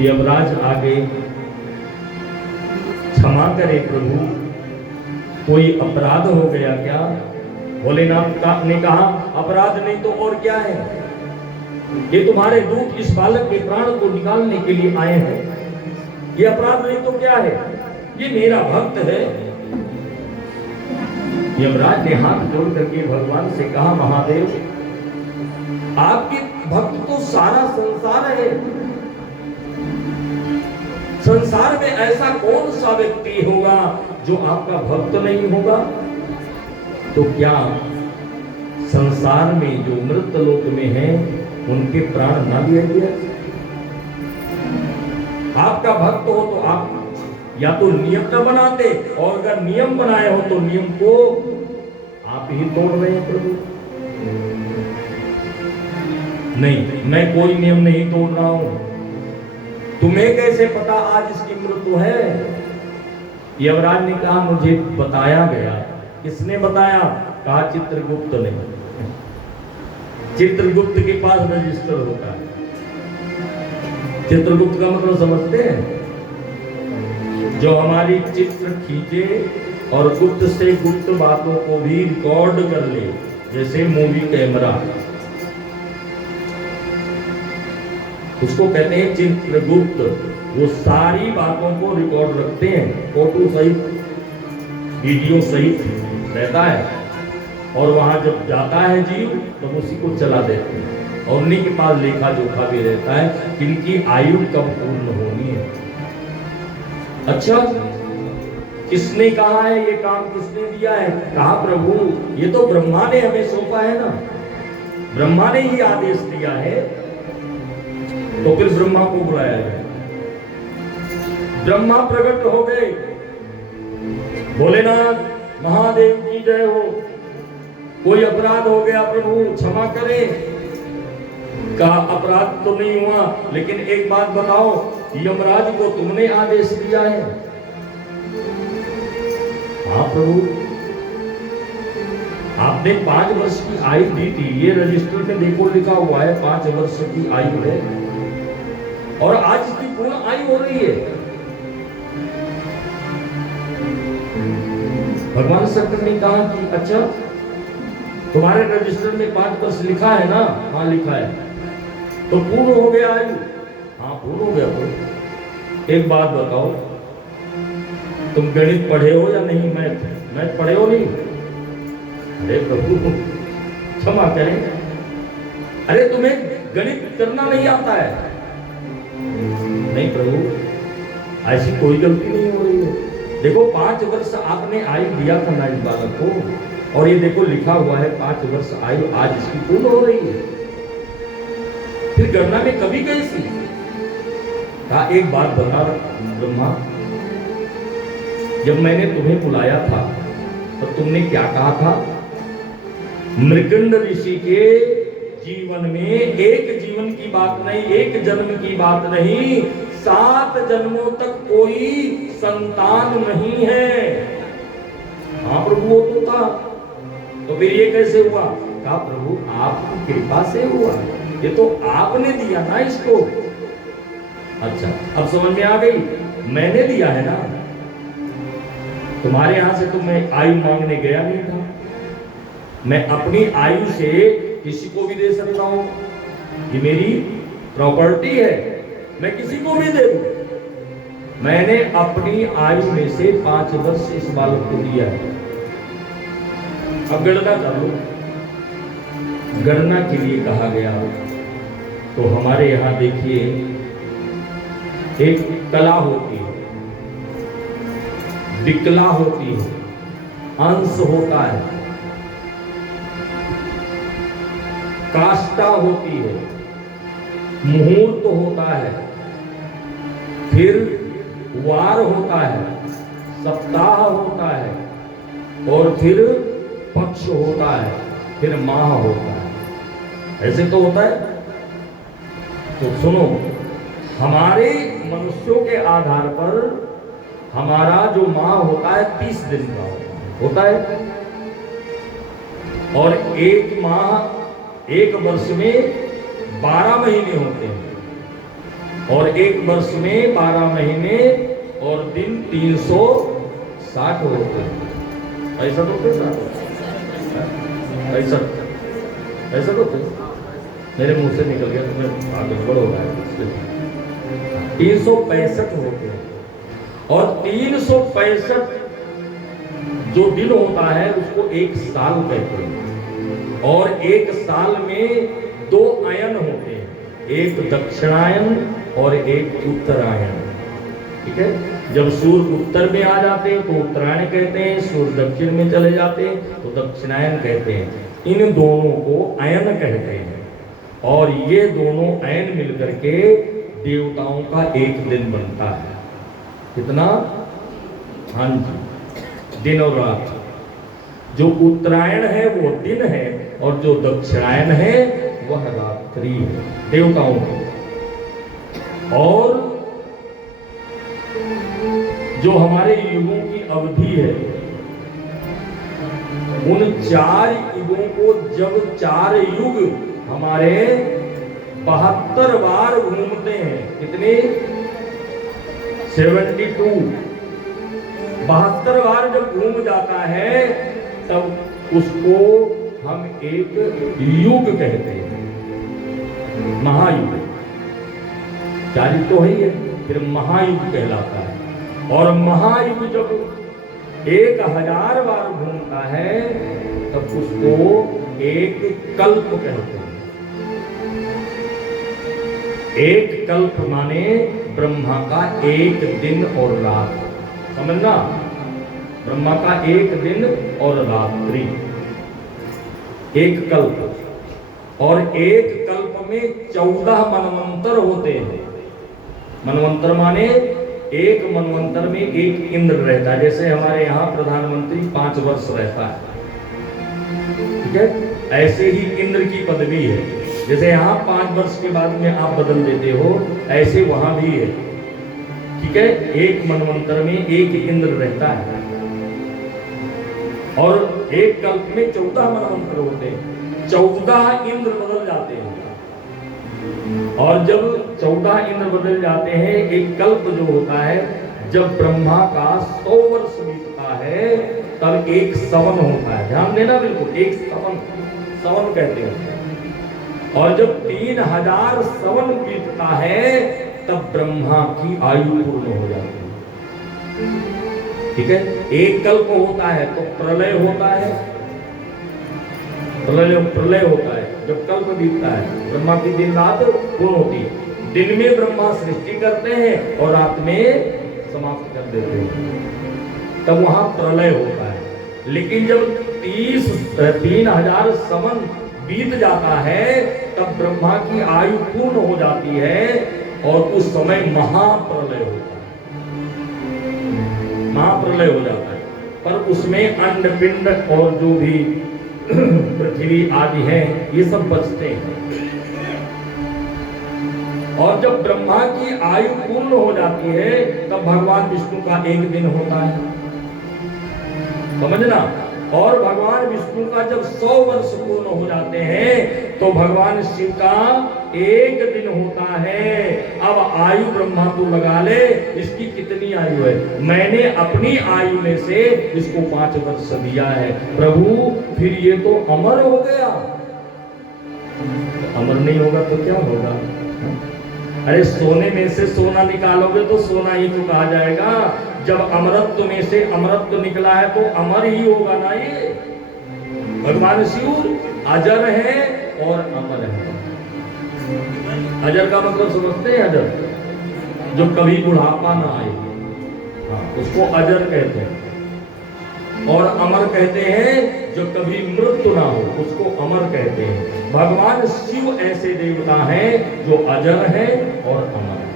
यमराज आगे, क्षमा करे प्रभु, कोई अपराध हो गया क्या? भोलेनाथ ने कहा, अपराध नहीं तो और क्या है, ये तुम्हारे दूत इस बालक के प्राण को निकालने के लिए आए हैं, ये अपराध नहीं तो क्या है, ये मेरा भक्त है। यमराज ने हाथ जोड़ करके भगवान से कहा, महादेव आपके भक्त तो सारा संसार है, संसार में ऐसा कौन सा व्यक्ति होगा जो आपका भक्त नहीं होगा? तो क्या संसार में जो मृत लोक में हैं उनके प्राण ना दिया गया? आपका भक्त हो तो आप या तो नियम न बनाते, और अगर नियम बनाए हो तो नियम को आप ही तोड़ रहे हैं प्रभु। नहीं, मैं कोई नियम नहीं तोड़ रहा हूं। तुम्हें कैसे पता आज इसकी मृत्यु है? यमराज ने कहा, मुझे बताया गया। किसने बताया? कहा चित्रगुप्त ने। चित्रगुप्त के पास रजिस्टर होता है। चित्रगुप्त का मतलब समझते हैं? जो हमारी चित्र खींचे और गुप्त से गुप्त बातों को भी रिकॉर्ड कर ले, जैसे मूवी कैमरा, उसको कहते हैं चित्रगुप्त। वो सारी बातों को रिकॉर्ड रखते हैं, फोटो सहित, वीडियो सहित रहता है, और वहां जब जाता है जीव तो उसी को चला देते हैं, और उन्हीं के पास लेखा जोखा भी रहता है कि इनकी आयु कब पूर्ण होनी है। अच्छा, किसने कहा है ये काम, किसने दिया है? कहा प्रभु ये तो ब्रह्मा ने हमें सौंपा है ना, ब्रह्मा ने ही आदेश दिया है। तो फिर ब्रह्मा को बुलाया गया। ब्रह्मा प्रकट हो गए, भोलेनाथ महादेव की जय हो, कोई अपराध हो गया प्रभु क्षमा करें, कहा अपराध तो नहीं हुआ, लेकिन एक बात बताओ, यमराज को तुमने आदेश दिया है? हाँ प्रभु, आपने 5 वर्ष की आयु दी थी, ये रजिस्टर में देखो लिखा हुआ है 5 वर्ष की आयु है, और आज इसकी पूर्ण आयु हो रही है। भगवान शंकर ने कहा कि अच्छा तुम्हारे रजिस्टर में 5 वर्ष लिखा है ना? हाँ लिखा है, तो पूर्ण हो गया आयु? हाँ पूर्ण हो गया। तो एक बात बताओ, तुम गणित पढ़े हो या नहीं? मैथ पढ़े हो नहीं? अरे प्रभु क्षमा करें, अरे तुम्हें गणित करना नहीं आता है? नहीं प्रभु, ऐसी कोई गलती नहीं हो रही है। देखो 5 वर्ष आपने आयु दिया था ना इस बालक को, और ये देखो लिखा हुआ है 5 वर्ष आयु आज इसकी पूर्ण हो रही है। फिर गणना में कभी कैसी? कहा एक बात बता ब्रह्मा, जब मैंने तुम्हें बुलाया था तो तुमने क्या कहा था? मृकंड ऋषि के जीवन में एक जीवन की बात नहीं, एक जन्म की बात नहीं, 7 जन्मों तक कोई संतान नहीं है। हाँ प्रभु वो तो था, तो फिर ये कैसे हुआ? कहा प्रभु आपकी कृपा से हुआ, ये तो आपने दिया ना इसको। अच्छा अब समझ में आ गई, मैंने दिया है ना, तुम्हारे यहां से तो मैं आयु मांगने गया नहीं था, मैं अपनी आयु से किसी को भी दे सकता हूं, ये मेरी प्रॉपर्टी है, मैं किसी को भी दे दूं। मैंने अपनी आयु में से 5 वर्ष इस बालक को दिया है। अब गणना कर लो, गणना के लिए कहा गया तो हमारे यहां देखिए एक कला होती है, विकला होती है, अंश होता है, काष्ठा होती है, मुहूर्त होता है, फिर वार होता है, सप्ताह होता है, और फिर पक्ष होता है, फिर माह होता है। ऐसे तो होता है। तो सुनो, हमारे मनुष्यों के आधार पर हमारा जो माह होता है 30 दिन का होता है, और एक माह, एक वर्ष में 12 महीने होते हैं, और एक वर्ष में 12 महीने और दिन 360 होते हैं। ऐसा तो ऐसा तो मेरे मुंह से निकल गया, तुम्हें आगे बढ़ हो रहा है। 365 होते हैं, और 365 जो दिन होता है उसको 1 साल कहते हैं, और 1 साल में 2 अयन होते हैं, एक दक्षिणायन और एक उत्तरायण। ठीक है, जब सूर्य उत्तर में आ जाते हैं तो उत्तरायण कहते हैं, सूर्य दक्षिण में चले जाते हैं तो दक्षिणायन कहते हैं। इन दोनों को अयन कहते हैं, और ये दोनों अयन मिलकर के देवताओं का एक दिन बनता है। कितना? हाँ जी, दिन और रात। जो उत्तरायण है वो दिन है, और जो दक्षिणायन है वह रात्रि है देवताओं की। और जो हमारे युगों की अवधि है, उन 4 युगों को जब 4 युग हमारे 72 बार घूमते हैं, कितने? 72 बार जब घूम जाता है तब उसको हम एक युग कहते हैं, महायुग। 4 युग तो है ही है, फिर महायुग कहलाता है। और महायुग जब 1000 बार घूमता है तब उसको एक कल्प कहते हैं। एक कल्प माने ब्रह्मा का 1 दिन और रात, समझना, ब्रह्मा का 1 दिन और रात्रि, एक कल्प। और एक कल्प में 14 मनवंतर होते हैं। मनवंतर माने एक मनवंतर में एक इंद्र रहता है, जैसे हमारे यहाँ प्रधानमंत्री 5 वर्ष रहता है, ठीक है। ऐसे ही इंद्र की पदवी है, जैसे यहाँ 5 वर्ष के बाद में आप बदल देते हो, ऐसे वहां भी है। ठीक है, एक मनवंतर में एक इंद्र रहता है और एक कल्प में 14 मनवंतर होते हैं, 14 इंद्र बदल जाते हैं। और जब 14 इंद्र बदल जाते हैं, एक कल्प जो होता है, जब ब्रह्मा का 100 वर्ष बीतता है तब एक सवन होता है। ध्यान देना बिल्कुल, एक सवन कहते हैं। और जब 3000 सवन बीतता है तब ब्रह्मा की आयु पूर्ण हो जाती है। ठीक है, एक कल्प होता है तो प्रलय होता है, प्रलय होता है जब कल्प बीतता है। ब्रह्मा की दिन रात पूर्ण होती है। दिन में ब्रह्मा सृष्टि करते हैं और रात में समाप्त कर देते हैं, तब वहां प्रलय होता है। लेकिन जब 3000 सवन बीत जाता है तब ब्रह्मा की आयु पूर्ण हो जाती है और उस समय महाप्रलय होता है, महाप्रलय हो जाता है। पर उसमें अंड पिंड और जो भी पृथ्वी आदि है ये सब बचते हैं। और जब ब्रह्मा की आयु पूर्ण हो जाती है तब भगवान विष्णु का एक दिन होता है, समझना। और भगवान विष्णु का जब 100 वर्ष पूर्ण हो जाते हैं तो भगवान शिव का एक दिन होता है। अब आयु ब्रह्मा तो लगा ले, इसकी कितनी आयु है? मैंने अपनी आयु में से इसको 5 वर्ष दिया है प्रभु, फिर ये तो अमर हो गया। अमर नहीं होगा तो क्या होगा? अरे सोने में से सोना निकालोगे तो सोना ही तो कहा जाएगा। जब अमरत्व में से अमरत्व निकला है तो अमर ही होगा ना। ये भगवान शिव अजर है और अमर है। अजर का मतलब समझते हैं? अजर जो कभी बुढ़ापा ना आए, हाँ, उसको अजर कहते हैं। और अमर कहते हैं जो कभी मृत्यु ना हो, उसको अमर कहते हैं। भगवान शिव ऐसे देवता हैं जो अजर है और अमर है।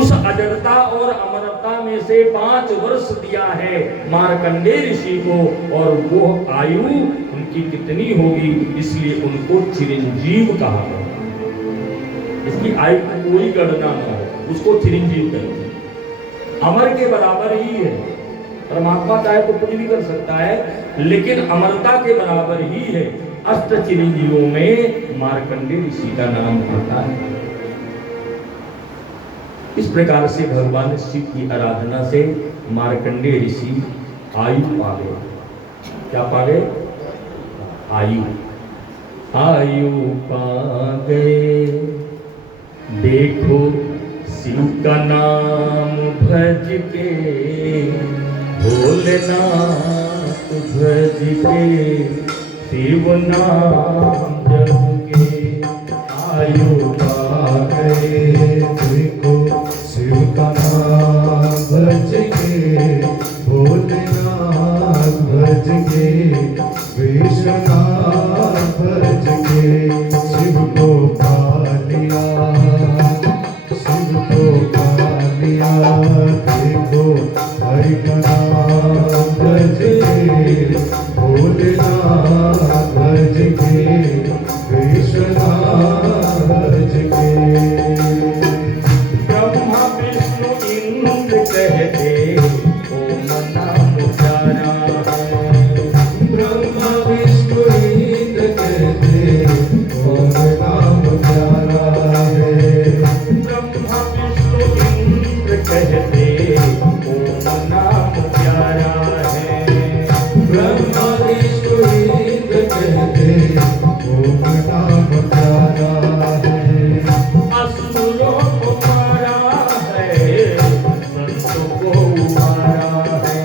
उस अजरता और अमरता में से 5 वर्ष दिया है मार्कंडेय ऋषि को, और वो आयु उनकी कितनी होगी, इसलिए उनको चिरंजीव कहा गया। इसकी आयु की कोई गणना न हो, उसको चिरंजीव कहते हैं। अमर के बराबर ही है। परमात्मा चाहे तो कुछ भी कर सकता है, लेकिन अमरता के बराबर ही है। अष्ट चिरंजीवों में मार्कंडेय ऋषि का नाम आता है। इस प्रकार से भगवान शिव की आराधना से मार्कंडेय ऋषि आयु पा गए। क्या पा गए? आयु। आयु पा गए, देखो शिव का नाम भज के, भोलेनाथ भज के, शिव नाम जप के। आयु पा गए, देखो शिव का नाम भज के, भोलेनाथ भज के, विश्वनाथ भज के। शिव को पा लिया, शिव को पा लिया, देखो हरि का नाम भज के, भोलेनाथ भज के, विश्वनाथ भज के। ब्रह्मा विष्णु इंद्र कहते ओम नाम प्यारा है। ब्रह्मा विष्णु इंद्र कहते ओम नाम प्यारा है। ब्रह्मा विष्णु इंद्र कहते ओम नाम प्यारा है। ब्रह्मा विष्णु इंद्र कहते ओम नाम प्यारा है। असुरों को मारा है, संतों को उबारा है।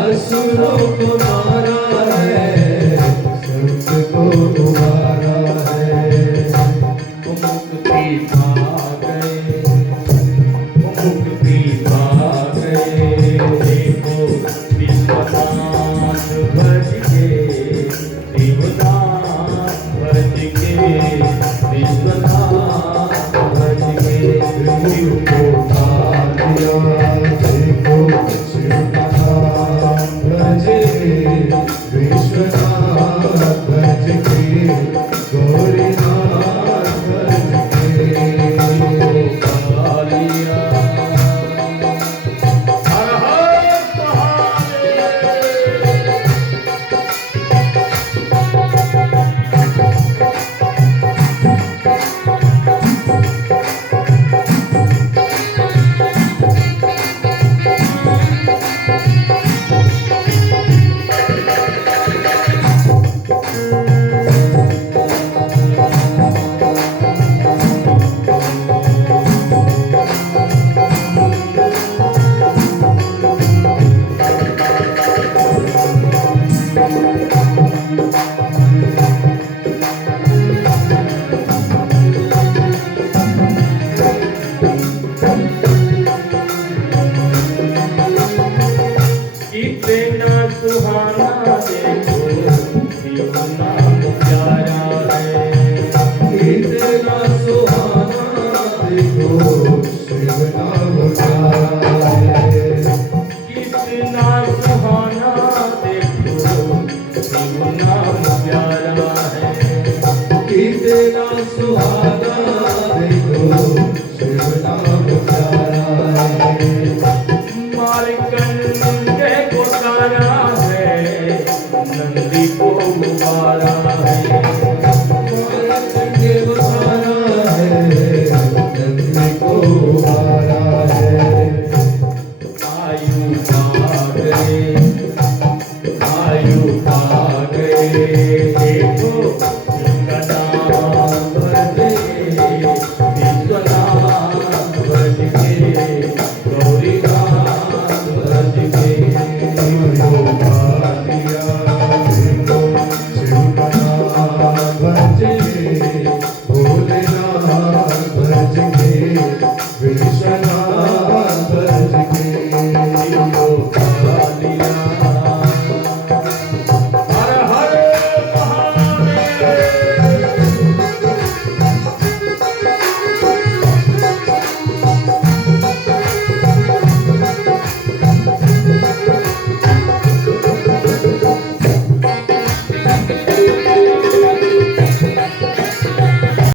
असुरों को मारा है, संत को उबारा है। मुक्ति पा गए, मुक्ति पा गए, देखो विश्वनाथ भज के, शिवनाथ भज के, विश्वनाथ भज के। शिव को पा लिया, देखो शिव का नाम भज के, विश्वनाथ गज के गौरीनाथ गज के कालिया हर हर कितना सुहाना देखो शिव नाम प्यारा है कितना सुहाना देखो शिव नाम प्यारा है कितना